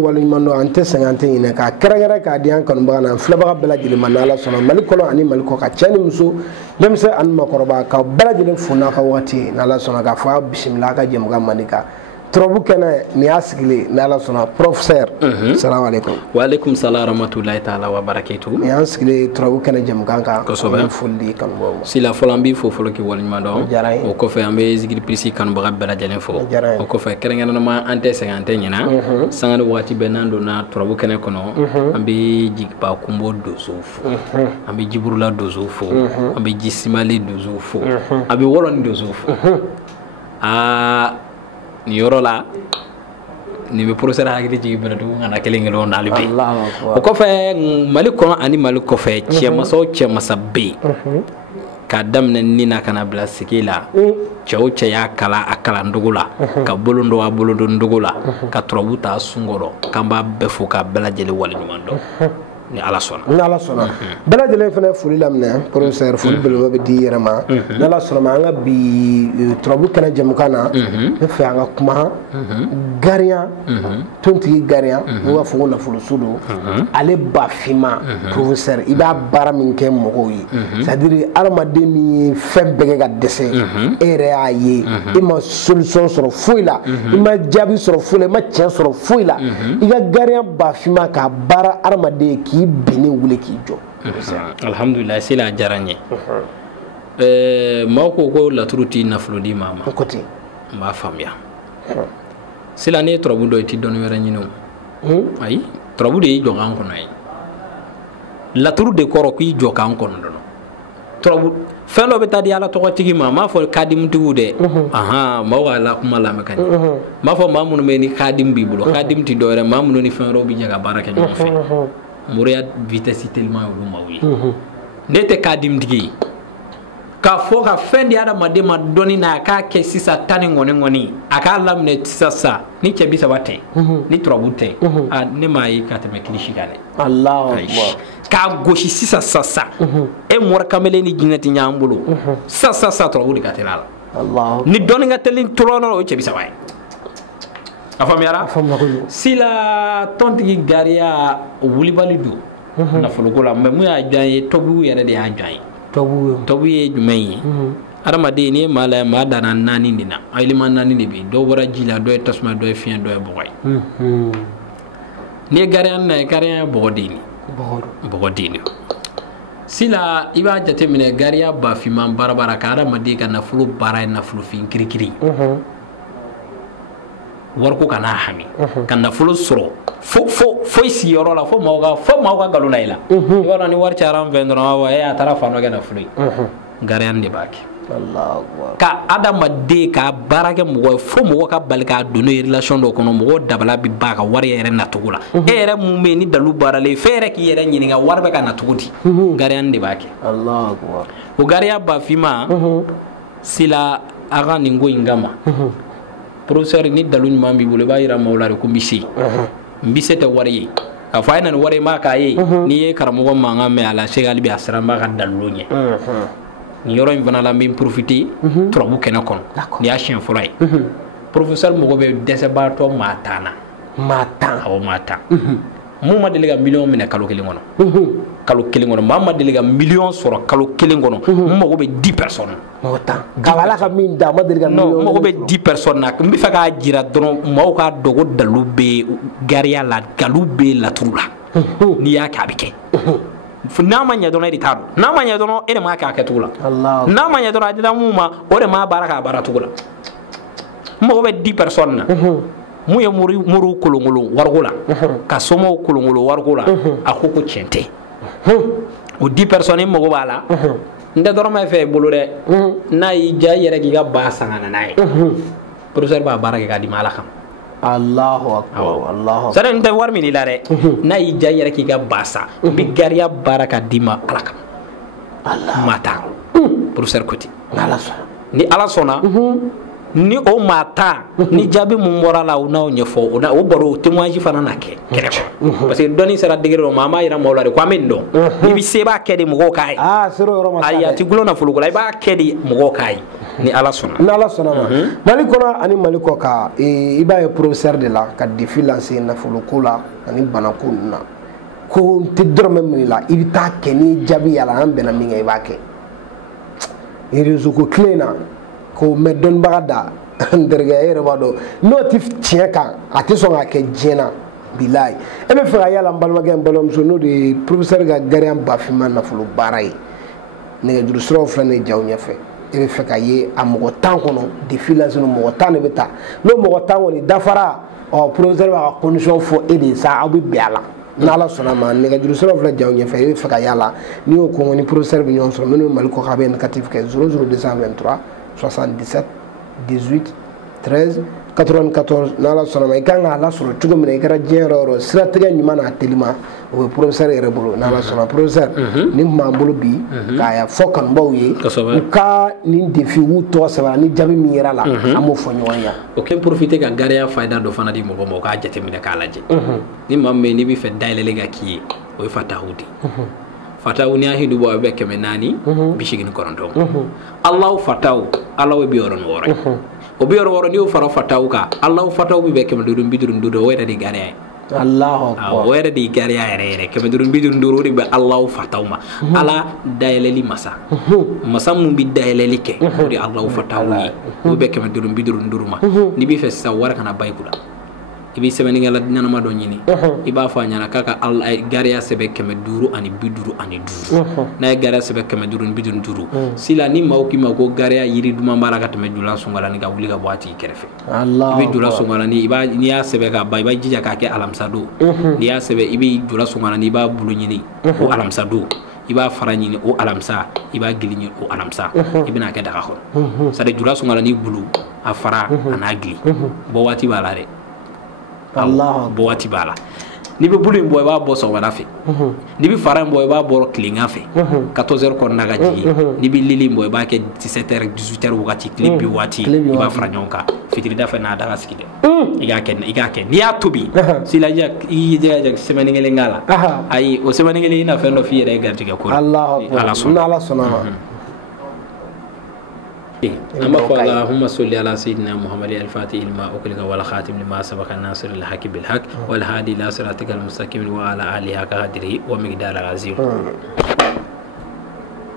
Walimando ante 50 ine ka kerengere ka dian kan bagana flabaga bela jili manala sona malikolo ani maliko ka chani muso demse an makoroba ka bela jili funa ka wati nala sona ka fa bismillah ka jemga manika trobu kene ni asgili nala sona professeur assalamu alaikum wa alaikum salam rahmatullahi ta'ala wa barakatuh ni asgili trobu kene jemga ka ko fulli kan bo sila folambi fo folo ki walimando o ko fe ambe zikri prisi kan baga bela jalen fo o ko fe kerengere ma ante 50 nyina sangane wati benando na trobu kene kono ambe jigba kumbo dozofu ambe jiburula dozofu ambe jisimali dozofu ambe wolon dozofu ni yoro la ni be professeur hakili jigi beratu ngana kelengelo na libi o ko fe maliko ani maliko fe chema so chema sabbe ka damna nina kana bla sikila chauche ya kala akala ndugula ka bulundo wa bulundo ndugula ka trobuta sungoro kamba befu ka bela jeli wali nyumando ni ala sona bela jeli fene fuli lamne professeur fuli belo be di yerama ala sona ma nga bi trobu kana jamukana be fe nga kuma garia tonti garia wa fu na fulu sudo ale bafima professeur iba bara min ke mogoyi c'est-à-dire almade mi fembege ga dese ere aye ima solution soro fuila ima jabi soro fule ma chen soro fuila iga garia bafima ka bara almade ki bini wule ki jo alhamdulillah sila jaranye mako ko la turuti na flodi mama koti ma famia sila ne trobu do ti don wera nyino ay trobu de jo kan ko nay la turu de koro ki jo kan ko no trobu felo be tadi ala to tigi mama fo kadim tuude aha ma wala kuma la mekani ma fo mamunu me ni kadim bibulo kadim ti dore mamunu ni fenro bi jaga baraka no fe Mouria vitesse tellement au mawi nete kadim digi ka fo ka fendi ada madema doni na ka ke sisa tani ngoni aka lamne sasa ni chebisa wate ni trobute ne mai ka teme klishigane Allahu akbar ka goshi sisa sasa e mor kamele ni jinati nyambulo sasa trobudi ka tenala Allah ni doni ngatelin trono o chebisa wai afamiara sila tontigi garia wulibali do na fulugo la mu ya jaye tobu yere de anjay tobu ye jumay aramade ni mala ma dana nani dina ayli man nani ni bi do wara jila do tasma do fien do boy ni garia na garia bogodini sila iba jate mine garia ba fi man barabara ka aramade ka na fulu bara na fulu fin kirikiri warko kana hami kana fulo soro fo isi yoro la fo mawga galula ila yoro ni war charam vendro wa ya tarafa no gana fulu garian de baki Allahu akbar ka adama de ka barake mo fo mo ka balka dono relation do kono mo dabala bi baka war yere na tugula ere mu me ni dalu barale fere ki yere nyini ga warbe kana tuguti garian de baki Allahu akbar o garia ba fima sila aga ningo ingama professeur ni dalu nyuma bi bule bayira mawlare ko mbisi mbise te wari ka fayna wari ma ka yi ni ye karamo ma ngame ala segal bi asra ma ka dalunye ni yoro mi bana la mi profiter trobu kena kon ni a chien fulay professeur mo go be deseba to matana o mata mu ma delega million mina kalo kelingono mama delega million soro kalo kelingono mo go be 10 personnes mota kawala ka min da ma delega million mo go be 10 personnes nak mi fa ka jira don mo ka dogo dalube garia la galube la trula ni ya ka bike nama nya dona ritado nama nya dona ene ma ka ketula Allah nama nya dona adida muma ore ma baraka baratula mo go be 10 personnes mu ye muru kulungulu wargula ka somo kulungulu wargula akoko chente o 10 personnes mo go bala nda dorma fe bulude na yi jayere gi ga basanga nay professeur ba baraka ga di malakam Allahu akbar Allahu sare nda war mi lare na yi jayere ki ga basa bi garia baraka dima alakam Allah mata professeur koti ala sona ni ala sona ni o mata ni jabi mun bɔra la o n'aw ɲɛfɔ o baro témoignage fana na kɛ kɛrɛfɛ parce que dɔnni sera degré dɔ ma an b'a yira mɔgɔw la de ko an bɛ nin dɔn i bɛ se b'a kɛ de mɔgɔw k'a ye ayi a ti gulon nafolo ko la i b'a kɛ de mɔgɔw k'a ye ni ala sɔnna ni ala sɔnna ma Mali kɔnɔ ani Mali kɔ kan i b'a ye professeur de la ka défi lancer nafolo ko la ani bana ko ninnu na ko n tɛ dɔrɔmɛ min la i bɛ taa kɛ ni jaabi yala an bɛnna min kɛ i b'a kɛ réseau ko tile in na ko mɛ dɔnnibaga da n terikɛ e yɛrɛ b'a dɔn n'o tɛ tiɲɛ kan a tɛ sɔn ka kɛ diɲɛ na bilayi e bɛ fɛ ka yala n balimakɛ n balimamuso n'o de ye professeur ka gariya bafima nafolo baara ye nɛgɛjuru siraw filɛ nin ye jaw ɲɛfɛ e bɛ fɛ ka ye a mɔgɔ 10 kɔnɔ défi lancé mɔgɔ 10 de bɛ taa n'o mɔgɔ 10 kɔni dafara professeur b'a ka condition fɔ e de ye sa aw bɛ bɛn a la n'ala sɔnna ma nɛgɛjuru siraw filɛ jaw ɲɛfɛ e bɛ fɛ ka yala n'i y'o kɔngɔ ni professeur bɛ ɲɔgɔn sɔrɔ minnu bɛ Mali kɔ kan a bɛ indicatif kɛ 00223 77 18 13 94 n'ala sɔnna ma i kan k'a lasɔrɔ cogo min na i kɛra diɲɛ yɔrɔ o yɔrɔ siratigɛ ɲuman n'a telima o bɛ professeur yɛrɛ bolo n'ala sɔnna professeur nin tun b'an bolo bi k'a fɔ kanubaw ye u ka nin défi u tɔgɔ sɛbɛnna ni jaabi min yera la an b'o fɔ ɲɔgɔn ye o kɛ profiter ka gariya fayida dɔ fana di mɔgɔ ma o k'a jateminɛ k'a lajɛ ni maa min bɛ yen n'i bɛ fɛ dayɛlɛli ka k'i ye o ye fatahu de fatahu ni y'a hindu bɔ a bɛ 489 Allahu fatahu Allahu bi yɔrɔ ni wɔɔrɔ ye o bi yɔrɔ wɔɔrɔ n'i y'o fara fatahu kan Allahu fatahu bi bɛ 555 o yɛrɛ de gariya ye Allahu akbar o yɛrɛ de gariya yɛrɛ 555 o de bɛ Allahu fatahu ma ala dayɛlɛli masa masa mun bi dayɛlɛli kɛ o de Allahu fatahu ye o bɛ 555 ma n'i bɛ fɛ sisan wari kana ba i kunna i bɛ sɛbɛnnikɛla ɲɛnama dɔ ɲini i b'a fɔ a ɲɛna k'a ka gariya sɛbɛn 555 n'a ye gariya sɛbɛn 555 sila ni maaw k'i ma ko gariya yiri duman b'a la ka tɛmɛ jula sunkalani ka wuli ka bɔ a tigi kɛrɛfɛ i bɛ jula sunkalani n'i y'a sɛbɛn k'a ban i b'a jija k'a kɛ alamisa don n'i y'a sɛbɛn i bɛ jula sunkalani i b'a bulu ɲini o alamisa don i b'a fara ɲini o alamisa i b'a gili ɲini o alamisa i bɛna kɛ daga kɔnɔ c'est à dire jula sunkalani bulu a fara a n'a gili bɔ waati b'a la dɛ bɔ waati b'a la n'i bɛ bulu in bɔ i b'a bɔ sɔgɔmada fɛ n'i bɛ fara in bɔ i b'a bɔ tilegan fɛ 14h kɔnɔna ka jigin n'i bɛ lili in bɔ i b'a kɛ 17h 18h wagati tile bi waati i b'a fara ɲɔgɔn kan fitirida fɛ n'a daga sigi dɛ i k'a kɛ n'i y'a tobi silaja i y'i jija semaine kelen k'a la ayi o semaine kelen i na fɛn dɔ f'i yɛrɛ ye garijɛgɛ ko ala sɔnna ma أما اللهم صل على سيدنا محمد الفاتح لما أغلق والخاتم لما سبق الناصر الحق بالحق والهادي إلى صراطك المستقيم وعلى آله حق قدره ومقدار عظيم